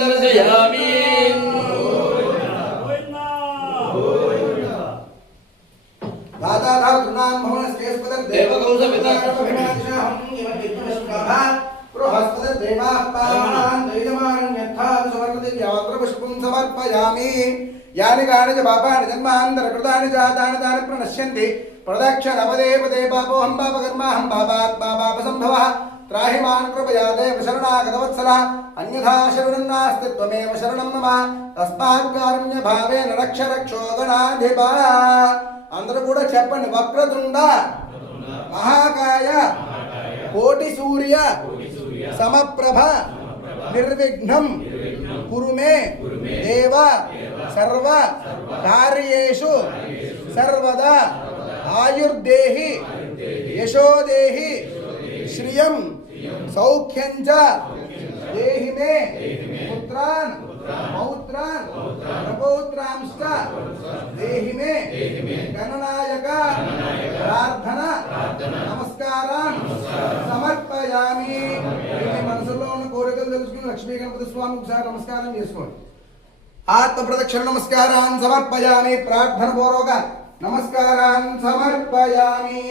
दर्शयामि दाताराव तृणां भवनस्येस्पदं देवकौसमितारमभिमादिशाहं यमकिर्तमश्काभा बृहस्पतिर् देवाः पावनान् दैदमारण्यथा सुवर्णदिव्यावत्र पुष्पं समर्पयामि यानि कानि च पापानि जन्मान्तरकृतानि जातानि तानि प्रणश्यन्ति प्रदक्षिणपदे पदे पापोऽहं पापकर्माहं पापात्मा पापसम्भवः त्राहि मां कृपया देव शरणागतवत्सलः अन्यथा शरणं नास्ति त्वमेव शरणं मम तस्मात् कारुण्यभावेन रक्ष रक्षोगणाधिपा అందరూ కూడా చెప్పండి వక్రతుండ మహాకాయ కోటి సూర్య సమప్రభ నిర్విఘ్నం కురు మే దేవ సర్వ కార్యేషు సర్వదా ఆయుర్దేహి యశోదేహి శ్రియం సౌఖ్యం చ దేహి మే పుత్రాన్ పౌత్రాన్ ప్రపౌత్రాంశ్చ దేహి మే గణనాయక ప్రార్థన నమస్కారాన్ సమర్పయామి. మీ మనసులో ఉన్న కోరికలు తెలుసుకుని లక్ష్మీ గణపతి స్వామికి ఒకసారి నమస్కారం చేసుకోండి. ఆత్మ ప్రదక్షిణ నమస్కారాన్ సమర్పయామి. ప్రార్థన పూర్వక నమస్కారాన్ సమర్పయామి.